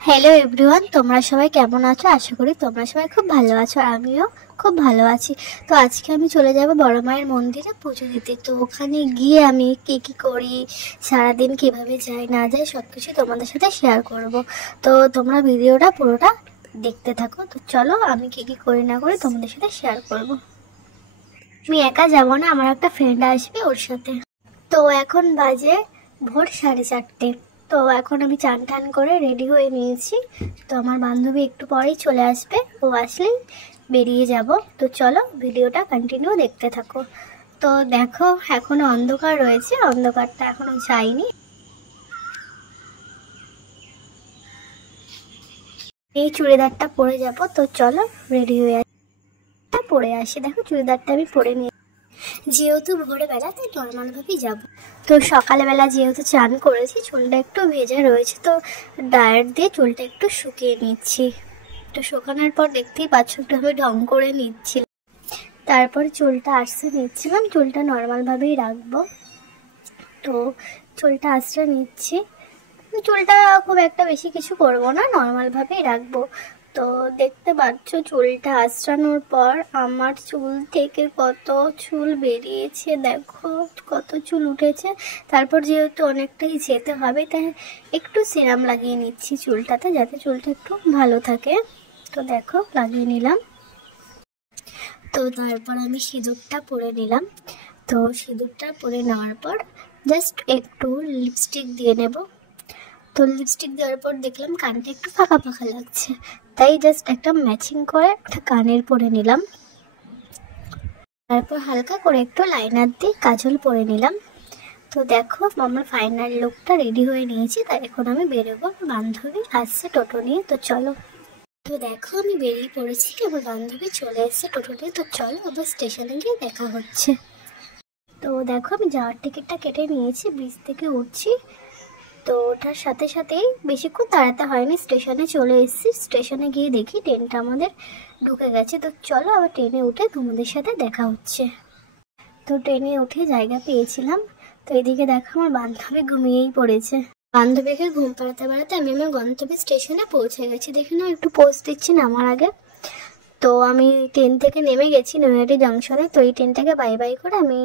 Hello everyone, তোমরা সবাই কেমন আছো? আশা করি তোমরা সবাই খুব ভালো আছো, আমিও খুব ভালো আছি। তো আজকে আমি চলে যাব বড় মায়ের মন্দিরে পুজো দিতে। তো ওখানে গিয়ে আমি কি করি, সারাদিন কিভাবে যাই না যাই সব কিছু তোমাদের সাথে শেয়ার করব। তো তোমরা ভিডিওটা পুরোটা দেখতে থাকো। তো চলো আমি কি করি না করি তোমাদের সাথে শেয়ার করব। আমি একা যাবো না, আমার একটা ফ্রেন্ড আসবে ওর সাথে। তো এখন বাজে ভোর 4:30। তো এখন আমি চান টান করে রেডি হয়ে নিয়েছি। তো আমার বান্ধবী একটু পরেই চলে আসবে, ও আসলেই বেরিয়ে যাব। তো চলো ভিডিওটা কন্টিনিউ দেখতে থাকো। তো দেখো এখনো অন্ধকার রয়েছে, অন্ধকারটা এখনো যায়নি। এই চুড়িদারটা পরে যাব। তো চলো রেডি হয়ে পরে আসি। দেখো চুড়িদারটা আমি পরে নিয়ে, যেহেতু ভোরবেলা তাই নর্মালভাবেই যাব। তো সকালবেলা যেহেতু চান করেছি, চুলটা একটু ভেজা রয়েছে, তো ড্রায়ার দিয়ে চুলটা একটু শুকিয়ে নিচ্ছি। তো শুকানোর পর দেখতেই পাচ্ছ একটু আমি ঢং করে নিচ্ছিলাম। তারপর চুলটা আঁচড়ে নিচ্ছিলাম, চুলটা নর্মালভাবেই রাখবো। তো চুলটা আঁচড়ে নিচ্ছি, চুলটা খুব একটা বেশি কিছু করব না, নর্মালভাবেই রাখবো। তো দেখতে পাচ্ছ চুলটা আঁচড়ানোর পর আমার চুল থেকে কত চুল বেরিয়েছে, দেখো কত চুল উঠেছে। তারপর যেহেতু অনেকটাই যেতে হবে তাই একটু সিরাম লাগিয়ে নিচ্ছি চুলটাতে, যাতে চুলটা একটু ভালো থাকে। তো দেখো লাগিয়ে নিলাম। তো তারপর আমি সিঁদুরটা পরে নিলাম। তো সিঁদুরটা পরে নেওয়ার পর জাস্ট একটু লিপস্টিক দিয়ে নেব। তো লিপস্টিক দেওয়ার পর দেখলাম কানটা একটু ফাঁকা ফাঁকা লাগছে, তাই জাস্ট একটা ম্যাচিং করে একটা কানের পরে নিলাম। তারপর হালকা করে একটু লাইনার দিয়ে কাজল পরে নিলাম। তো দেখো আমার ফাইনাল লুকটা রেডি হয়ে নিয়েছি। তাই এখন আমি বেরোবো, বান্ধবী আসছে টোটো নিয়ে। তো চলো। তো দেখো আমি বেরিয়ে পড়েছি, আমার বান্ধবী চলে এসেছে টোটো নিয়ে। তো চলো আবার স্টেশনে গিয়ে দেখা হচ্ছে। তো দেখো আমি যাওয়ার টিকিটটা কেটে নিয়েছি, ব্রিজ থেকে উঠছি। তো ওটার সাথে সাথেই বেশিক্ষণ দাঁড়াতে হয়নি, স্টেশনে চলে এসেছি। স্টেশনে গিয়ে দেখি ট্রেনটা আমাদের ঢুকে গেছে। তো চলো আবার ট্রেনে উঠে তোমাদের সাথে দেখা হচ্ছে। তো ট্রেনে উঠে জায়গা পেয়েছিলাম। তো এদিকে দেখো আমার বান্ধবী ঘুমিয়েই পড়েছে। বান্ধবীকে ঘুম পাড়াতে পাড়াতে আমি আমার গন্তব্য স্টেশনে পৌঁছে গেছি। দেখে না একটু পোস্ট দিচ্ছি নামার আগে। তো আমি ট্রেন থেকে নেমে গেছি নৈহাটি জংশনে। তো এই ট্রেনটাকে বাই বাই করে আমি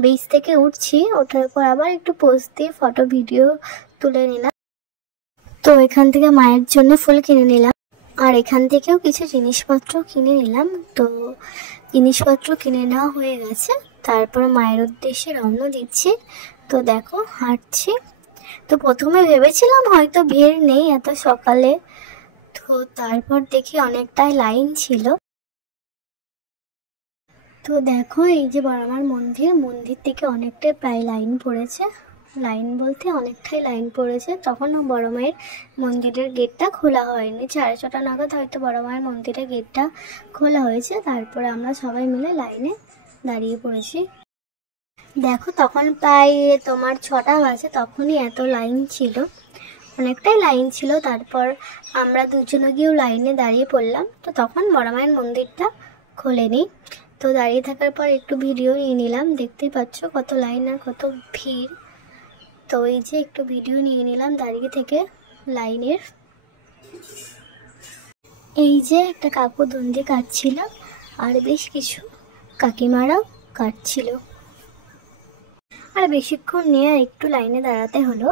ব্রিজ থেকে উঠছি। ওঠার পর আবার একটু পোস্ট দিয়ে ফটো ভিডিও তুলে নিলাম। তো এখান থেকে মায়ের জন্য ফুল কিনে নিলাম, আর এখান থেকেও কিছু জিনিসপত্র কিনে নিলাম। তো জিনিসপত্র কিনে নেওয়া হয়ে গেছে। তারপর মায়ের উদ্দেশ্যে রওনা দিচ্ছি। তো দেখো হাঁটছি। তো প্রথমে ভেবেছিলাম হয়তো ভিড় নেই এত সকালে, তো তারপর দেখি অনেকটাই লাইন ছিল। তো দেখো এই যে বড়মার মন্দির, মন্দির থেকে অনেকটাই প্রায় লাইন পড়েছে। লাইন বলতে অনেকটাই লাইন পড়েছে। তখন বড় মায়ের মন্দিরের গেটটা খোলা হয়নি, 6:30 নাগাদ হয়তো বড় মায়ের মন্দিরের গেটটা খোলা হয়েছে। তারপরে আমরা সবাই মিলে লাইনে দাঁড়িয়ে পড়েছি। দেখো তখন প্রায় তোমার 6টা বাজে, তখনই এত লাইন ছিল, অনেকটাই লাইন ছিল। তারপর আমরা দুজনে গিয়েও লাইনে দাঁড়িয়ে পড়লাম। তো তখন বড় মায়ের মন্দিরটা খোলেনি। তো দাঁড়িয়ে থাকার পর একটু ভিডিও নিয়ে নিলাম। দেখতেই পাচ্ছ কত লাইন আর কত ভিড়। তো এই যে একটু ভিডিও নিয়ে নিলাম দাঁড়িয়ে থেকে লাইনের। এই যে একটা কাকু দন্ডি কাটছিল, আর বেশ কিছু কাকিমারাও কাটছিল। আর বেশিক্ষণ নিয়ে একটু লাইনে দাঁড়াতে হলো।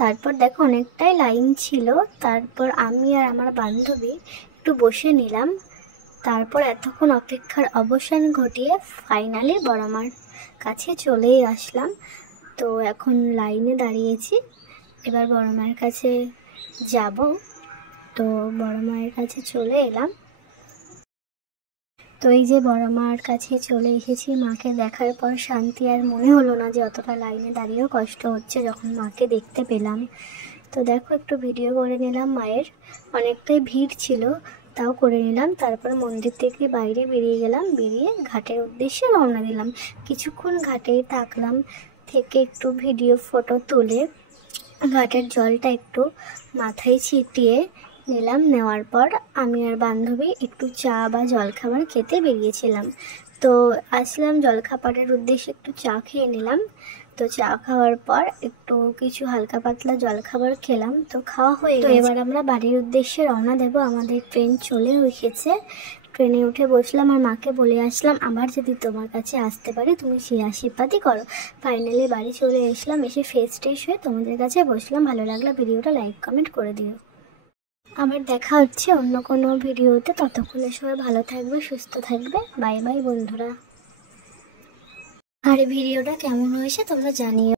তারপর দেখো অনেকটাই লাইন ছিল। তারপর আমি আর আমার বান্ধবী একটু বসে নিলাম। তারপর এতক্ষণ অপেক্ষার অবসান ঘটিয়ে ফাইনালি বড়মার কাছে চলেই আসলাম। তো এখন লাইনে দাঁড়িয়েছি, এবার বড়মার কাছে যাব। তো বড়মায়ের কাছে চলে এলাম। তো এই যে বড়মার কাছে চলে এসেছি, মাকে দেখার পর শান্তি আর মনে হলো না যে অতটা লাইনে দাঁড়িয়েও কষ্ট হচ্ছে যখন মাকে দেখতে পেলাম। তো দেখো একটু ভিডিও করে নিলাম মায়ের, অনেকটাই ভিড় ছিল তাও করে নিলাম। তারপর মন্দির থেকে বাইরে বেরিয়ে গেলাম, বেরিয়ে ঘাটের উদ্দেশ্যে রওনা দিলাম। কিছুক্ষণ ঘাটেই থাকলাম, থেকে একটু ভিডিও ফটো তুলে ঘাটের জলটা একটু মাথায় ছিটিয়ে নিলাম। নেওয়ার পর আমি আর বান্ধবী একটু চা বা জলখাবার খেতে বেরিয়েছিলাম। তো আসলাম জলখাবারের উদ্দেশ্যে একটু চা খেয়ে নিলাম। তো চা খাওয়ার পর একটু কিছু হালকা পাতলা জলখাবার খেলাম, তো খাওয়া হয়ে গেছে। এবার আমরা বাড়ির উদ্দেশ্যে রওনা দেব। আমাদের ট্রেন চলে এসেছে, ট্রেনে উঠে বসলাম আর মাকে বলে আসলাম আবার যদি তোমার কাছে আসতে পারি তুমি সেই আশীর্বাদই করো। ফাইনালি বাড়ি চলে এসলাম, এসে ফ্রেশ ট্রেশ হয়ে তোমাদের কাছে বসলাম। ভালো লাগলে ভিডিওটা লাইক কমেন্ট করে দিও। আবার দেখা হচ্ছে অন্য কোনো ভিডিওতে, ততক্ষণে সবাই ভালো থাকবে, সুস্থ থাকবে। বাই বাই বন্ধুরা। আর ভিডিওটা কেমন হয়েছে তোমরা জানিও।